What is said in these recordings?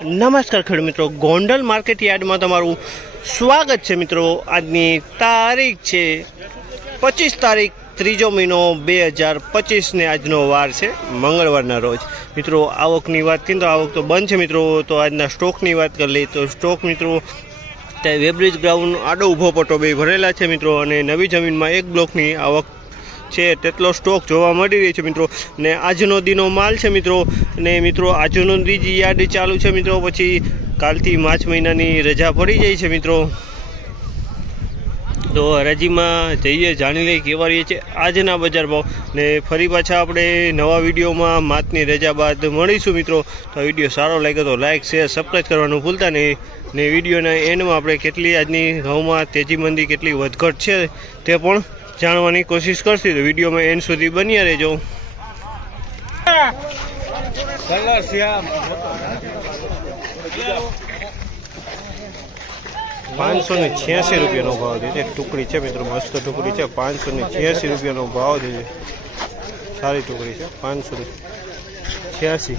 નમસ્કાર ખેડૂત મિત્રો, ગોંડલ માર્કેટ યાર્ડમાં તમારું સ્વાગત છે મિત્રો। આજની તારીખ છે 25 તારીખ 3જો મહિનો 2025 ને આજનો વાર છે મંગળવારના રોજ। મિત્રો આવકની વાત કરીએ તો આવક તો બંધ છે મિત્રો। તો આજના સ્ટોકની વાત કરી લઈએ તો સ્ટોક મિત્રો વેબ્રિજ ગ્રાઉન્ડ આડો ઊભો પટ્ટો બે ભરેલા છે મિત્રો, અને નવી જમીનમાં એક બ્લોકની આવક છે તેટલો સ્ટોક જોવા મળી રહ્યો છે મિત્રો। ને આજનો દીનો માલ છે મિત્રો, અને મિત્રો આજનો દી યાર્ડ ચાલુ છે મિત્રો। પછી કાલથી માર્ચ મહિનાની રજા પડી જાય છે મિત્રો। તો હરાજીમાં જઈએ જાણી લઈએ કેવા રહીએ છે આજના બજાર ભાવ, ને ફરી પાછા આપણે નવા વિડીયોમાં માર્ચની રજા બાદ મળીશું મિત્રો। તો વિડીયો સારો લાગ્યો તો લાઇક શેર સબસ્ક્રાઈબ કરવાનું ભૂલતા નહીં। ને વિડીયોના એન્ડમાં આપણે કેટલી આજની ઘઉંમાં તેજી મંદી કેટલી વધઘટ છે તે પણ જાણવાની કોશિશ કરશું। તો વિડીયોમાં એન્ડ સુધી બન્યા રહેજો। 586 રૂપિયાનો ભાવ છે। ટુકડી છે મિત્રો, મસ્ત ટુકડી છે। 586 રૂપિયાનો ભાવ છે। સારી ટુકડી છે। 586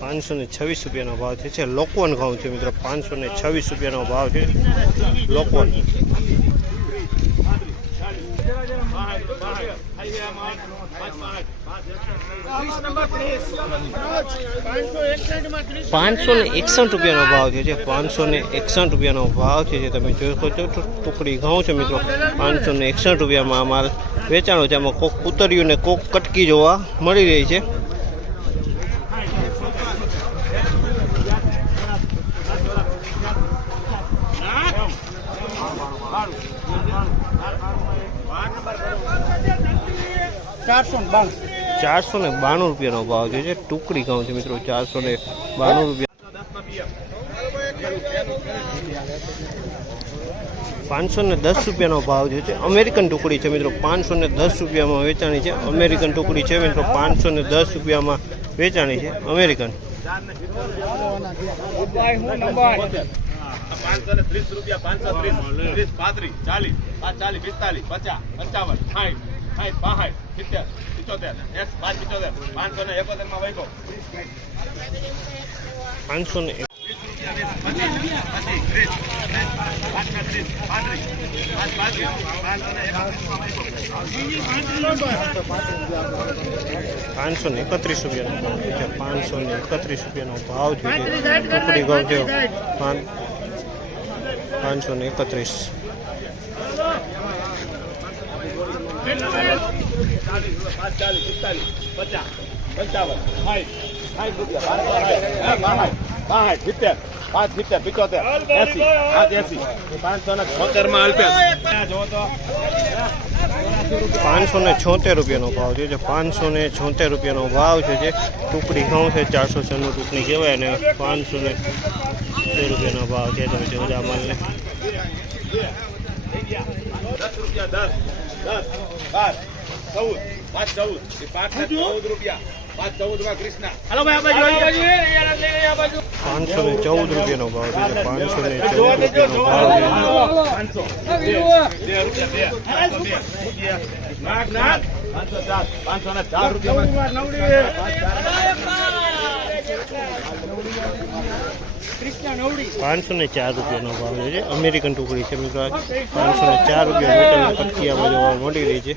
526 રૂપિયાનો ભાવ છે। લોકવન ઘઉં છે મિત્રો। 526 રૂપિયાનો ભાવ છે લોકવન। 561 રૂપિયાનો ભાવ છે। 561 રૂપિયાનો ભાવ છે। તમે જોઈ શકો છો ટુકડી ઘઉં છે મિત્રો। 561 રૂપિયામાં માલ વેચાણો છે। આમાં કોક ઉતર્યું ને કોક કટકી જોવા મળી રહી છે। ચારસો ને 92 રૂપિયાનો ભાવ છે। ટુકડી ઘઉં છે મિત્રો। 492 રૂપિયા। 510 રૂપિયાનો ભાવ છે। અમેરિકન ટુકડી છે મિત્રો। 510 રૂપિયામાં વેચાણી છે અમેરિકન ટુકડી છે મિત્રો। 510 રૂપિયામાં વેચાણી છે અમેરિકન। 530 રૂપિયા 530 35 40 45 45 50 55 60 60 65 70 75 S 575 571 માં વાગ્યો 500 531 રૂપિયાનો ભાવ છે। 531 રૂપિયાનો ભાવ છે ટુકડી ઘઉં છે। 531 576 રૂપિયાનો ભાવ છે। 576 રૂપિયાનો ભાવ છે ટુકડી ઘઉં છે। 496 ટુકડી કહેવાય, અને 576 રૂપિયાનો ભાવ છે। તમે જોજો આ માલને 10 રૂપિયા 10 12 14 514 રૂપિયા 514 માં કૃષ્ણ। હાલો ભાઈ આ બાજુ 514 રૂપિયાનો ભાવ છે। 514 રૂપિયાનો ભાવ છે। અમેરિકન ટુકડી છે મિત્રો। 504 રૂપિયા મીટરના કટકી આમાં જોવા મળી રહી છે।